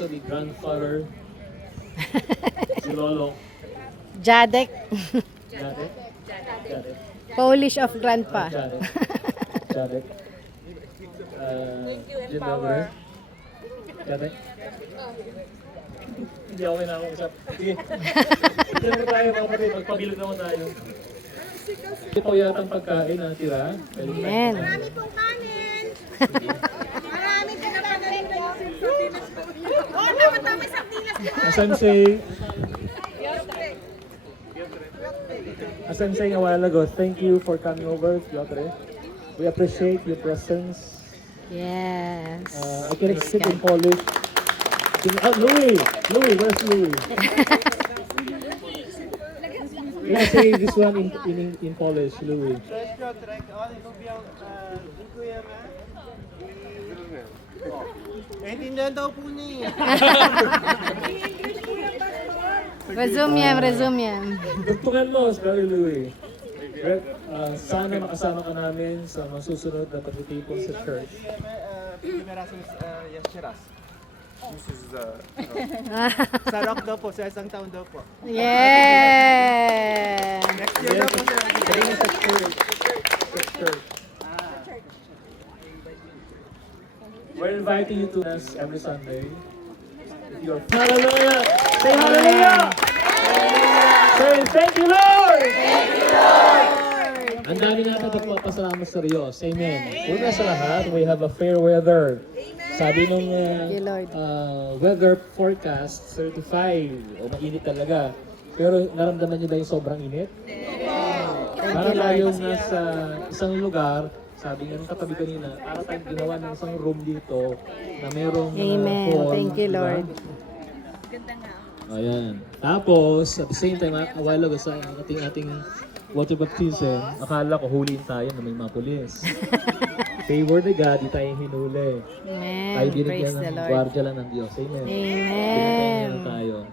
Actually, grandfather, si Lolo. Jadek. Jadek. Jadek. Polish of grandpa. Jadek. Jadek. Jim Elmer. Jadek. Hindi ako kinakausap. Sige. Diyan mo tayo mga kapatid. Magpabilog naman tayo. Ito po yata ang pagkain na tira. Amen. Marami pong kanin. Marami pinapanarin na yung sardinas po. Oo, naman sardinas po. As I'm saying a while ago, thank you for coming over, Piotr. We appreciate your presence. Yes. I can speak in Polish. Louis, where's Louis? Can I say this one in Polish, Louis? Naintindihan daw po niya. Resume. Tugtungan mo, Brother Louis. Sana makasama ka namin sa masusunod na pagtitipon sa church. Jeszcze raz. Sa rock daw po, sa isang taon daw po. Yeah. Next year daw po siya. Sabihin sa church. Sa church. We're inviting you to us every Sunday. Your hallelujah! Say hallelujah! Say thank you, Lord! Thank you, Lord! Ang dami natin pagpapasalamat sa Diyos. Amen. Una sa lahat, we have a fair weather. Sabi nung you, Lord. weather forecast, 35. O mainit talaga. Pero naramdaman niyo ba yung sobrang init? Para tayong nasa isang lugar, sabi nga ng katabi kanina, para tayong ginawa ng isang room dito na merong Amen. hall, Thank you, diba? Lord. Ayan. Tapos, at the same time, a while ago sa ating water baptism, akala ko huliin tayo na may mga pulis. Favor ni God, di tayo hinuli. Tayo Amen. binigyan Praise the ng Lord. gwardiya lang ng Diyos. Amen. Amen. Binigyan tayo.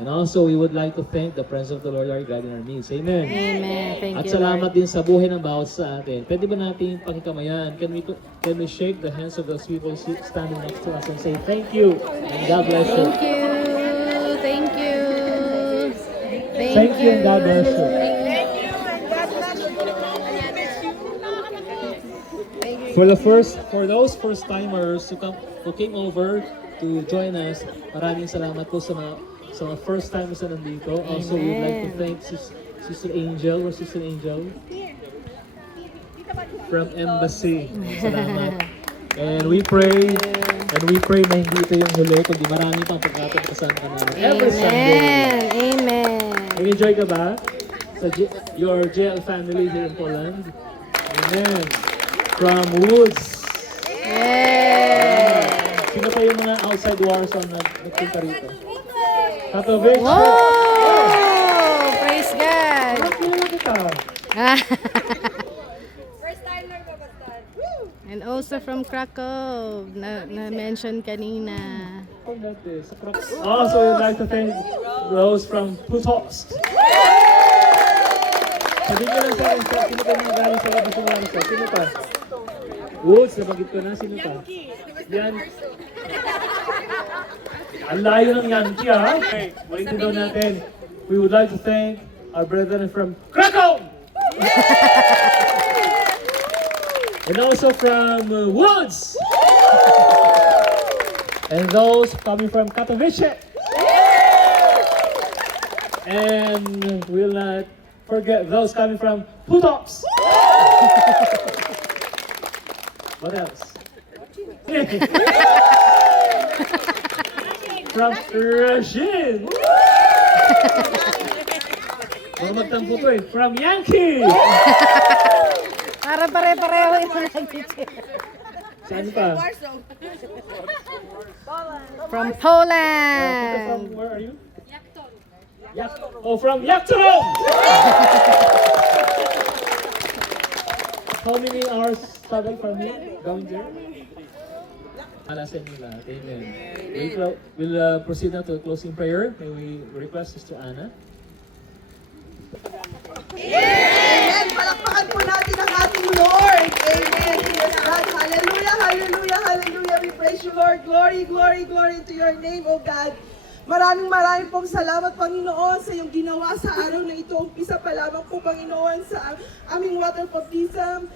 And also, we would like to thank the presence of the Lord our God in our midst. Amen. Amen. Thank At you, salamat Lord. din sa buhay ng bawat sa atin. Pwede ba natin pakikamayan? Can we shake the hands of those people standing next to us and say thank you and God bless you. Thank you. Thank you. Thank you and God bless you. For those first timers who came over to join us, maraming salamat po sa mga first timers na nandito. Also, we would like to thank Sister Angel or Sister Angel from Embassy. Salamat. And we pray na hindi ito yung huli, kundi marami pang pagkakataon kasama ka namin every Sunday. Amen. Nag-enjoy ka ba sa your JL family here in Poland? Amen. From Woods. Yeah. Sino pa yung mga outside warson na nagpunta rito? Katowice. Wow! Praise God. Kilala kita. First timer ko, Pastor. And also from Krakow, na-mention kanina. Also, we'd like to thank those from Putovsk. Sabihin ko lang sa akin, sino pa yung galing sa labas ng Warsaw? Sino pa? Woods, nabanggit ko na. Sino pa? Yan. Ang layo ng Yankee, ha? Okay, ulitin daw natin. We would like to thank our brethren from Krakow! And also from Woods! And those coming from Katowice! And we'll not forget those coming from Putovsk! What else? From Russian! Mga magtampo to eh. From Yankee! Para pare-pareho yung nag-cheer. Saan pa? From From Poland. where are you? Oh, from Yaktarom! How many hours travel from here? Going there? Ala sa inyo lahat. Amen. We'll proceed now to a closing prayer. May we request Sister Anna. Amen! Palakpakan po natin ang ating Lord. Amen. Praise God. Hallelujah, hallelujah, hallelujah. We Praise you, Lord. Glory, glory, glory to your name, O God. Maraming pong salamat, Panginoon, sa iyong ginawa sa araw na ito. Umpisa pa lamang po, Panginoon, sa aming water baptism.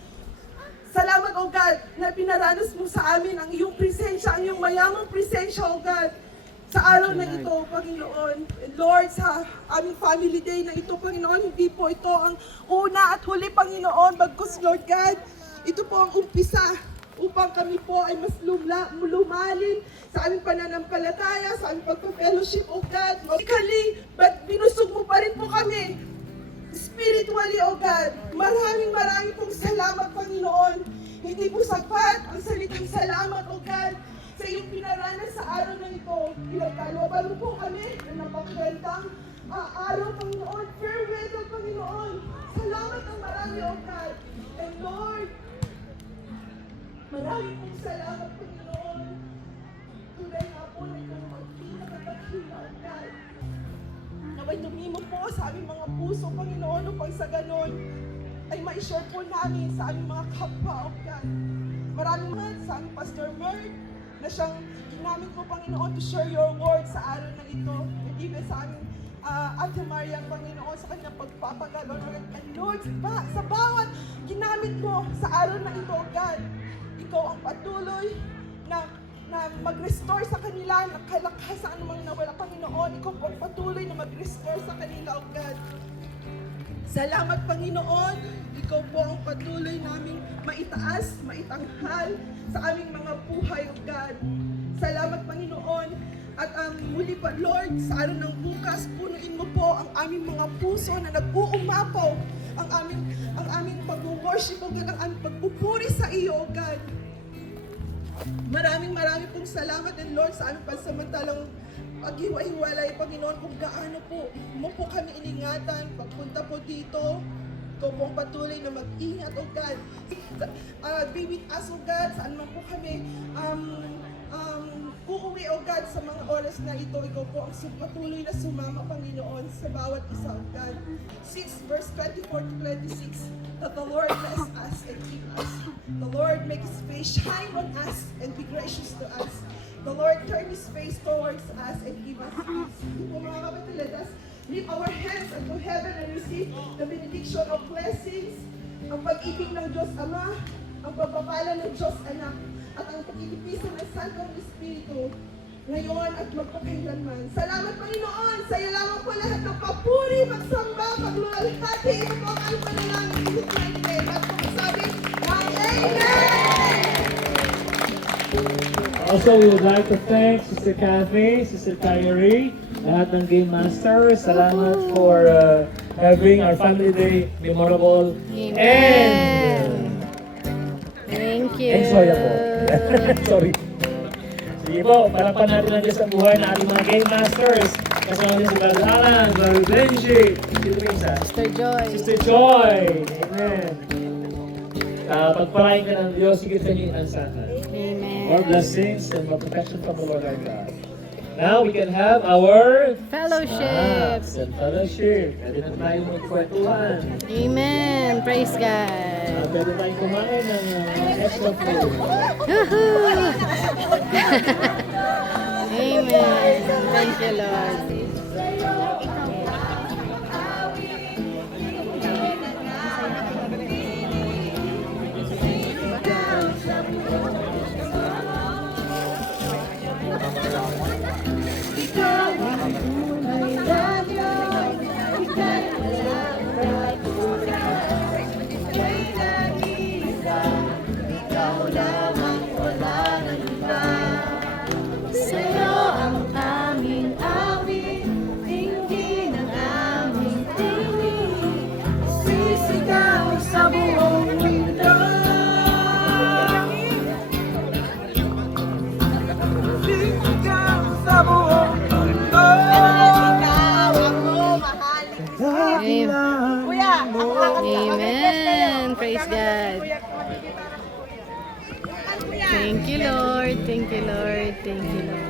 Salamat, O God, na pinaranas mo sa amin ang iyong presensya, ang iyong mayamang presensya, O God, sa araw na ito, Panginoon. And Lord, sa aming family day na ito, Panginoon, hindi po ito ang una at huli, Panginoon, bagkus, Lord God, ito po ang umpisa upang kami po ay mas lumalim sa aming pananampalataya, sa aming pagpa-fellowship, O God. Physically, but binusog mo pa rin po kami spiritually, O God. Maraming pong salamat, Panginoon. Hindi po sapat ang salitang salamat, O God, sa iyong pinaranas sa araw na ito. Pinagkalooban mo po kami na napakagandang araw, Panginoon. Farewell, Panginoon. Salamat ang marami, O God. And Lord, maraming pong salamat, Panginoon. Tunay nga po na ikaw ang pinakataghila, O God. Naway tumimo po sa aming mga puso, Panginoon, upang sa ganon ay ma-share po namin sa aming mga kapwa, O God. Maraming mahal sa aming Pastor Mert na siyang ginamit mo, Panginoon, to share your word sa araw na ito. And even sa aming Ate Maria, Panginoon, sa kanyang pagpapagalon. And Lord, sa bawat ginamit mo sa araw na ito, O God, ikaw ang patuloy na mag-restore sa kanila, na kalakasan anumang nawala, Panginoon. Ikaw po ang patuloy na mag-restore sa kanila, O God. Salamat, Panginoon. Ikaw po ang patuloy naming maitaas, maitanghal sa aming mga buhay, O God. Salamat, Panginoon. At muli pa, Lord, sa araw ng bukas, punuin mo po ang aming mga puso na nag-uumapaw, ang aming pag-worship, O God, ang aming pagpupuri sa iyo, O God. Maraming pong salamat, and Lord, sa aming pansamantalang paghiwa-hiwalay, Panginoon, kung gaano po mo po kami iningatan pagpunta po dito. Ikaw po ang patuloy na mag-ingat, O God. Be with us, O God, saan man po kami uuwi, O God, sa mga oras na ito. Ikaw po ang patuloy na sumama, Panginoon, sa bawat isa, O God. 6 verse 24 to 26, that the Lord bless us and keep us. The Lord make His face shine on us and be gracious to us. The Lord turn His face towards us and give us peace. Ito po mga kapatid, let us lift our hands unto heaven and receive the benediction of blessings, ang pag-ibig ng Diyos Ama, ang pagpapala ng Diyos Anak, at ang pagkikipisa ng Santong Espiritu, ngayon at magpakailanman. Salamat, Panginoon! Sa iyo lamang po lahat ng papuri, magsamba, pagluwalhati. Ito po ang aming panalangin. Ito po ang name. At kung sabi, Amen! Also, we would like to thank Sister Kathy, Sister Kyrie, lahat ng Game Master. Salamat for having our Family Day memorable and Thank you. enjoyable. Sorry. Sige po, palakpan natin ang Diyos ang buhay na ating mga Game Masters. Kasama din si Brother Alan, Brother Benji, Sister Pinsa, Sister Joy. Sister Joy. Amen. Pagpalain ka ng Diyos, higit ka niyong ansahan. Amen. More blessings and more protection from the Lord our God. Now we can have our Fellowship. snacks and fellowship. Pwede na tayo magkwentuhan. Amen. Praise God. Pwede tayong kumain ng extra food. Woohoo! Amen. Thank you, Lord. Sa'yo ang aming awit, tingin ang aming tinig, sisigaw sa buong mundo. Sisigaw sa buong mundo. Amen. Kuya, ako Amen. Praise God. Thank you, Lord. Thank you, Lord. Thank you, Lord.